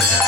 Thank you.